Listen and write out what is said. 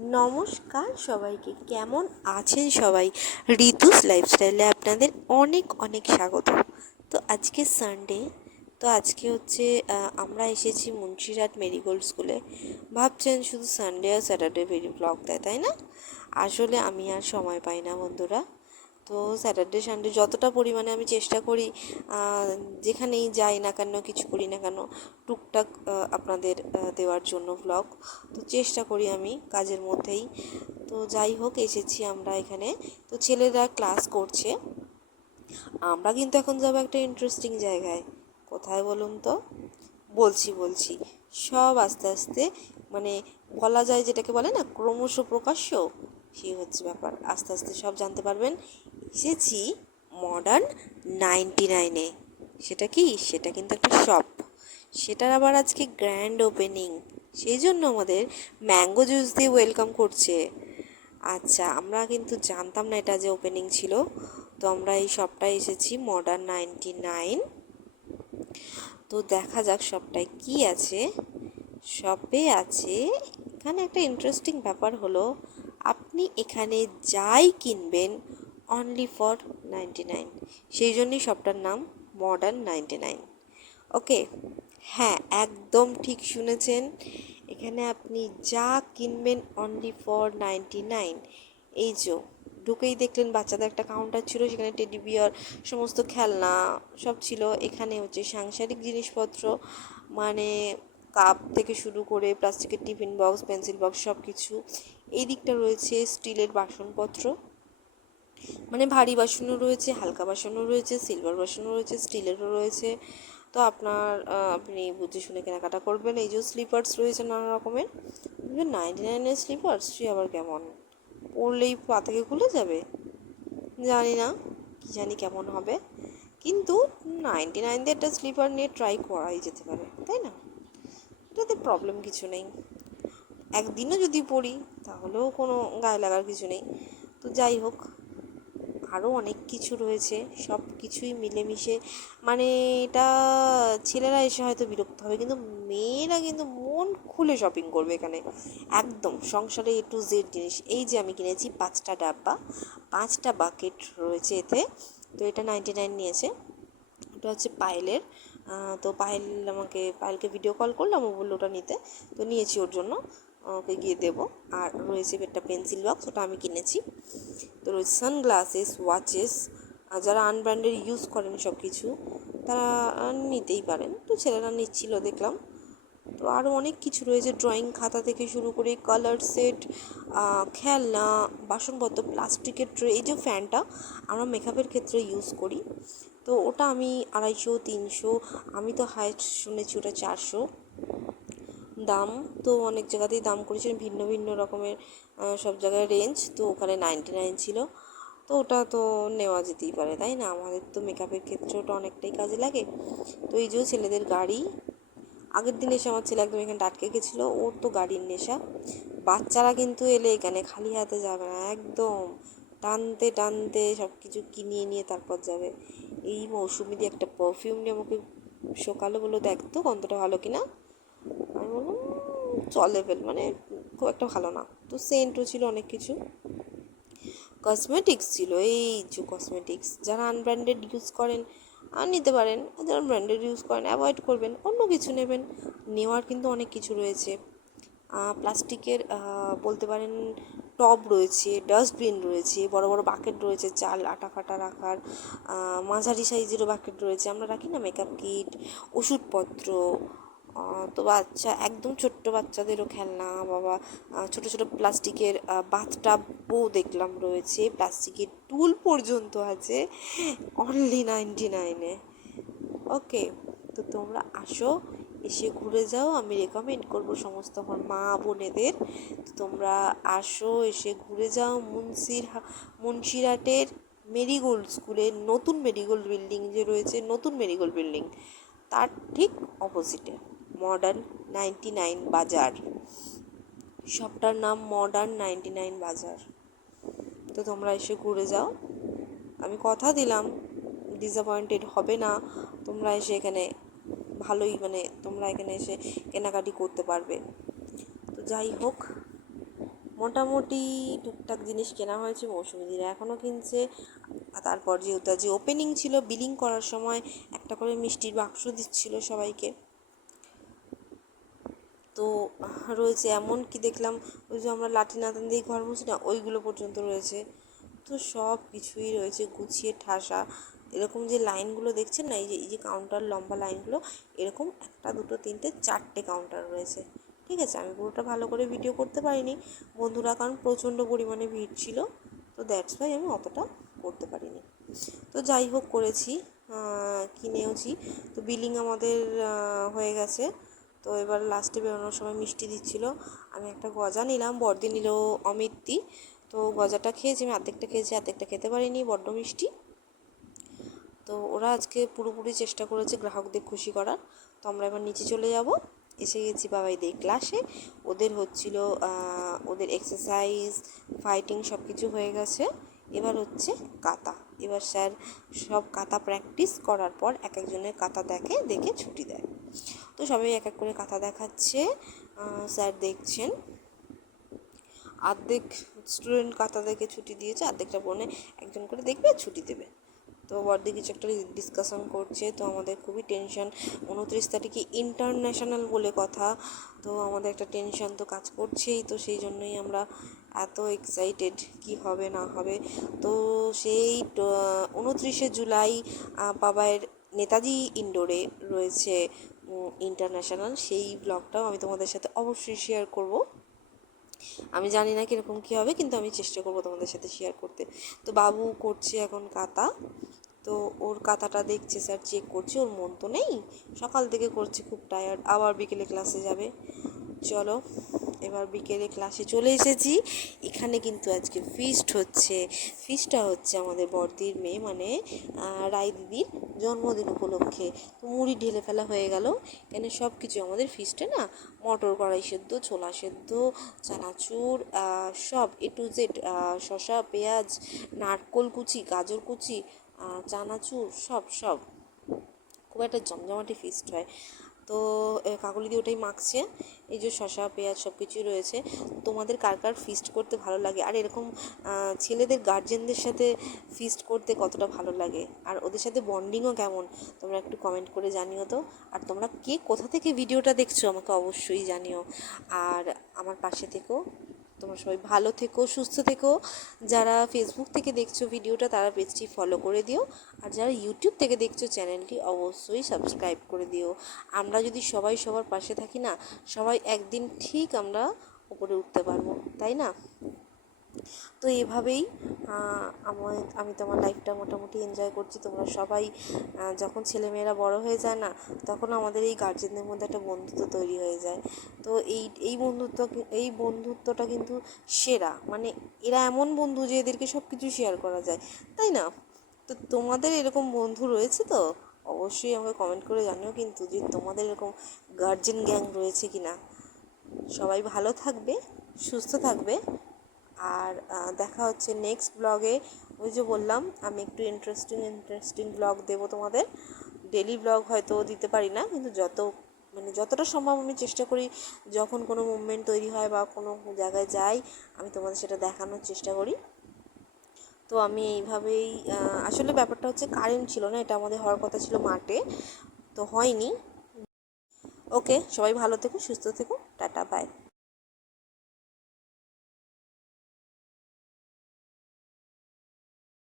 নমস্কার সবাইকে, কেমন আছেন সবাই? ঋতুস লাইফস্টাইলে আপনাদের অনেক অনেক স্বাগত। তো আজকে সানডে, তো আজকে হচ্ছে আমরা এসেছি মুন্সিরহাট মেরিগোল্ড স্কুলে। ভাবছেন শুধু সানডে আর স্যাটারডে ব্লগ দেয়, তাই না? আসলে আমি আর সময় পাই না বন্ধুরা। তো স্যাটারডে সানডে যতটা পরিমাণে আমি চেষ্টা করি, যেখানেই যাই না কেন, কিছু করি না কেন, টুকটাক আপনাদের দেওয়ার জন্য ব্লগ। তো চেষ্টা করি আমি কাজের মধ্যেই। তো যাই হোক, এসেছি আমরা এখানে। তো ছেলেরা ক্লাস করছে, আমরা কিন্তু এখন যাবো একটা ইন্টারেস্টিং জায়গায়। কোথায় বলুন তো? বলছি সব আস্তে আস্তে, মানে বলা যায় যেটাকে বলে না, ক্রমশ প্রকাশ্য, সেই হচ্ছে ব্যাপার। আস্তে আস্তে সব জানতে পারবেন। এসেছি মডার্ন 99-এ। সেটা কি? সেটা কিন্তু একটা শপ। সেটার আবার আজকে গ্র্যান্ড ওপেনিং। সেই জন্য আমাদের ম্যাঙ্গো জুস দিয়ে ওয়েলকাম করছে। আচ্ছা, আমরা কিন্তু জানতাম না এটা যে ওপেনিং ছিল। তো আমরা এই শপটায় এসেছি, মডার্ন 99। তো দেখা যাক শপটায় কি আছে। শপে আছে, এখানে একটা ইন্টারেস্টিং ব্যাপার হলো, আপনি এখানে যাই কিনবেন অনলি ফর 99। সেই জন্যই শপটার নাম মডার্ন 99। ওকে, হ্যাঁ, একদম ঠিক শুনেছেন। এখানে আপনি যা কিনবেন অনলি ফর 99। এই যে ঢুকেই দেখলেন বাচ্চাদের একটা কাউন্টার ছিল, সেখানে টেডি বিয়ার, সমস্ত খেলনা সব ছিল। এখানে হচ্ছে সাংসারিক জিনিসপত্র, মানে কাপ থেকে শুরু করে প্লাস্টিকের টিফিন বক্স, পেন্সিল বক্স, সব কিছু। এই দিকটা রয়েছে স্টিলের বাসনপত্র, মানে ভারী বাসনও রয়েছে, হালকা বাসনও রয়েছে, সিলভার বাসনও রয়েছে, স্টিলেরও রয়েছে। তো আপনি বুঝে শুনে কেনাকাটা করবেন। এই যে স্লিপার্স রয়েছে নানা রকমের। 99-এর স্লিপার্স, সে আবার কেমন? পরলেই পা থেকে খুলে যাবে? জানি না, কি জানি কেমন হবে। কিন্তু 99 দিয়ে একটা স্লিপার নিয়ে ট্রাই করাই যেতে পারে, তাই না? এটাতে প্রবলেম কিছু নেই। একদিনও যদি পড়ি তাহলেও কোনো গায়ে লাগার কিছু নেই। তো যাই হোক, আরও অনেক কিছু রয়েছে, সব কিছুই মিলেমিশে, মানে এটা ছেলেরা এসে হয়তো বিরক্ত হবে, কিন্তু মেয়েরা কিন্তু মন খুলে শপিং করবে এখানে। একদম সংসারে A to Z জিনিস। এই যে আমি কিনেছি 5টা ডাব্বা, 5টা বাকেট রয়েছে এতে। তো এটা 99 নিয়েছে। ওটা হচ্ছে পায়েলের। তো পায়েলকে ভিডিও কল করলাম, ও বললো ওটা নিতে। তো নিয়েছি ওর জন্য, ওকে গিয়ে দেবো। আর রয়েছে একটা পেন্সিল বক্স, ওটা আমি কিনেছি। তো রয়েছে সানগ্লাসেস, ওয়াচেস। আর যারা আনব্র্যান্ডেড ইউজ করেন সব কিছু, তারা নিতেই পারেন। তো ছেলেরা নিচ্ছিল দেখলাম। তো আরও অনেক কিছু রয়েছে, ড্রয়িং খাতা থেকে শুরু করে কালার সেট, খেলনা, বাসনপত্র, প্লাস্টিকের ট্রে। এই যে ফ্যানটা আমরা মেকআপের ক্ষেত্রে ইউজ করি, তো ওটা আমি 250, 300, আমি তো হাইস্ট শুনেছি ওটা 400 দাম। তো অনেক জায়গাতেই দাম করেছেন ভিন্ন ভিন্ন রকমের, সব জায়গায় রেঞ্জ। তো ওখানে 99 ছিল। তো ওটা তো নেওয়া যেতেই পারে, তাই না? আমাদের তো মেকআপের ক্ষেত্রে ওটা অনেকটাই কাজে লাগে। তো এই যে ছেলেদের গাড়ি, আগের দিন এসে আমার ছেলে একদম এখানে আটকে গেছিলো, ওর তো গাড়ির নেশা। বাচ্চারা কিন্তু এলে এখানে খালি হাতে যাবে না, একদম টানতে টানতে সব কিছু কিনিয়ে নিয়ে তারপর যাবে। এই মৌসুমি দিয়ে একটা পারফিউম নিয়ে আমাকে সকালে বললো, দেখ তো গন্ধটা ভালো কিনা। আমি বললাম চলে ফেল, মানে খুব একটা ভালো না। তো সেন্টও ছিল, অনেক কিছু কসমেটিক্স ছিল। এই যে কসমেটিক্স, যারা আনব্র্যান্ডেড ইউজ করেন আর নিতে পারেন, আর যারা ব্র্যান্ডেড ইউজ করেন অ্যাভয়েড করবেন, অন্য কিছু নেবেন। নেওয়ার কিন্তু অনেক কিছু রয়েছে। প্লাস্টিকের বলতে পারেন টব রয়েছে, ডাস্টবিন রয়েছে, বড় বড় বাকেট রয়েছে চাল আটা ফাটা রাখার, মাঝারি সাইজেরও বাকেট রয়েছে, আমরা রাখি না মেকআপ কিট, ওষুধপত্র। তো বাচ্চা, একদম ছোট্ট বাচ্চাদেরও খেলনা, বাবা, ছোট ছোট প্লাস্টিকের বাথটাবও দেখলাম রয়েছে, প্লাস্টিকের টুল পর্যন্ত আছে অনলি 99-এ। ওকে, তো তোমরা আসো, এসে ঘুরে যাও। আমি রেকমেন্ড করবো সমস্ত আমার মা বোনেদের, তো তোমরা আসো, এসে ঘুরে যাও। মুন্সিরহাটের মেরিগোল্ড স্কুলের নতুন মেরিগোল্ড বিল্ডিং যে রয়েছে, নতুন মেরিগোল্ড বিল্ডিং, তার ঠিক অপোজিটে মডার্ন 99 বাজার। শপটার নাম মডার্ন 99 বাজার। তো তোমরা এসে ঘুরে যাও, আমি কথা দিলাম ডিসঅ্যাপয়েন্টেড হবে না। তোমরা এসে এখানে ভালোই, মানে তোমরা এখানে এসে কেনাকাটি করতে পারবে। তো যাই হোক, মোটামুটি টুকটাক জিনিস কেনা হয়েছে, মৌসুমিদিরা এখনও কিনছে। তারপর যেহেতু যে ওপেনিং ছিল, বিলিং করার সময় একটা করে মিষ্টির বাক্স দিচ্ছিল সবাইকে। তো রয়েছে এমন কি দেখলাম, ওই যে আমরা লাঠি নাতান দিয়ে ঘর মুছি না, ওইগুলো পর্যন্ত রয়েছে। তো সব কিছুই রয়েছে গুছিয়ে ঠাসা। এরকম যে লাইনগুলো দেখছেন না, এই যে কাউন্টার লম্বা লাইনগুলো, এরকম একটা দুটো তিনটে চারটে কাউন্টার রয়েছে। ঠিক আছে, আমি পুরোটা ভালো করে ভিডিও করতে পারিনি বন্ধুরা, কারণ প্রচণ্ড পরিমাণে ভিড় ছিল। তো দ্যাটস ওয়াই আমি অতটা করতে পারিনি। তো যাই হোক করেছি, কিনেওছি। তো বিলিং আমাদের হয়ে গেছে। তো এবার লাস্টে বেরোনোর সময় মিষ্টি দিচ্ছিল। আমি একটা গজা নিলাম, বড়দি নিল অমিত্তি। তো গজাটা খেয়েছি, আমি অর্ধেকটা খেয়েছি, অর্ধেকটা খেতে পারিনি, বড্ড মিষ্টি। তো ওরা আজকে পুরোপুরি চেষ্টা করেছে গ্রাহকদের খুশি করার। তো আমরা এবার নিচে চলে যাব। এসে গেছি বাবাইদের ক্লাসে। ওদের হচ্ছিল ওদের এক্সারসাইজ, ফাইটিং সব কিছু হয়ে গেছে। এবার হচ্ছে কাতা। এবার স্যার সব কাতা প্র্যাকটিস করার পর এক একজনের কাতা দেখে ছুটি দেয়। তো সবাই এক এক করে কাতা দেখাচ্ছে, স্যার দেখছেন। অর্ধেক স্টুডেন্ট কাতা দেখে ছুটি দিয়েছে, অর্ধেকটা বোনে একজন করে দেখবে ছুটি দেবে। তো বড়দি কিছু একটা ডিসকাশন করছে। তো আমাদের খুবই টেনশন, 29 তারিখে ইন্টারন্যাশনাল বলে কথা। তো আমাদের একটা টেনশন তো কাজ করছেই। তো সেই জন্যই আমরা এত এক্সাইটেড কি হবে না হবে। তো সেই 29শে জুলাই বাবাইয়ের নেতাজি ইনডোরে রয়েছে ইন্টারন্যাশনাল। সেই ব্লগটাও আমি তোমাদের সাথে অবশ্যই শেয়ার করব। আমি জানি না কীরকম কী হবে, কিন্তু আমি চেষ্টা করবো তোমাদের সাথে শেয়ার করতে। তো বাবু করছে এখন কাতা। তো ওর কাতাটা দেখছে স্যার, চেক করছে, ওর মন তো নেই, সকাল থেকে করছে, খুব টায়ার্ড, আবার বিকেলে ক্লাসে যাবে। চলো, এবার বিকেলে ক্লাসে চলে এসেছি। এখানে কিন্তু আজকে ফিস্ট হচ্ছে। ফিস্টটা হচ্ছে আমাদের বড়দির মেয়ে মানে রায় দিদির জন্মদিন উপলক্ষে। তো মুড়ি ঢেলে ফেলা হয়ে গেল। এখানে সব কিছু আমাদের ফিস্টে না, মটর কড়াই সেদ্ধ, ছোলা সেদ্ধ, চানাচুর, সব এ টু জেড, শসা, পেঁয়াজ, নারকোল কুচি, গাজর কুচি, চানাচুর, সব সব খুব একটা জমজমাটি ফিস্ট হয়। তো কাকুলি দিয়ে ওটাই মাখছে। এই যে শসা পেঁয়াজ সব কিছুই রয়েছে। তোমাদের কার কার ফিস্ট করতে ভালো লাগে, আর এরকম ছেলেদের গার্জেনদের সাথে ফিস্ট করতে কতটা ভালো লাগে, আর ওদের সাথে বন্ডিংও কেমন, তোমরা একটু কমেন্ট করে জানিও তো। আর তোমরা কে কোথা থেকে ভিডিওটা দেখছো আমাকে অবশ্যই জানিও। আর আমার পাশে থেকো, তোমরা সবাই ভালো থেকো, সুস্থ থেকো। যারা ফেসবুক থেকে দেখছো ভিডিওটা তারা পেজটি ফলো করে দিও, আর যারা ইউটিউব থেকে দেখছো চ্যানেলটি অবশ্যই সাবস্ক্রাইব করে দিও। আমরা যদি সবাই সবার পাশে থাকি না, সবাই একদিন ঠিক আমরা উপরে উঠতে পারবো, তাই না? তো এভাবেই আমি তোমার লাইফটা মোটামুটি এনজয় করছি। তোমরা সবাই যখন ছেলেমেয়েরা বড় হয়ে যায় না, তখন আমাদের এই গার্জেনদের মধ্যে একটা বন্ধুত্ব তৈরি হয়ে যায়। তো এই বন্ধুত্বটা কিন্তু সেরা, মানে এরা এমন বন্ধু যে এদেরকে সব কিছু শেয়ার করা যায়, তাই না? তো তোমাদের এরকম বন্ধু রয়েছে তো অবশ্যই আমাকে কমেন্ট করে জানিও কিন্তু, যে তোমাদের এরকম গার্জেন গ্যাং রয়েছে কি না। সবাই ভালো থাকবে, সুস্থ থাকবে। আর দেখা হচ্ছে নেক্সট ব্লগে। ওই যে বললাম আমি একটু ইন্টারেস্টিং ব্লগ দেবো তোমাদের। ডেলি ব্লগ হয়তো দিতে পারি না, কিন্তু যতটা সম্ভব আমি চেষ্টা করি, যখন কোনো মুভমেন্ট তৈরি হয় বা কোনো জায়গায় যাই, আমি তোমাদের সেটা দেখানোর চেষ্টা করি। তো আমি এইভাবেই, আসলে ব্যাপারটা হচ্ছে কারেন্ট ছিল না, এটা আমাদের হওয়ার কথা ছিল মাঠে, তো হয়নি। ওকে, সবাই ভালো থেকো, সুস্থ থেকো, টাটা, বাই।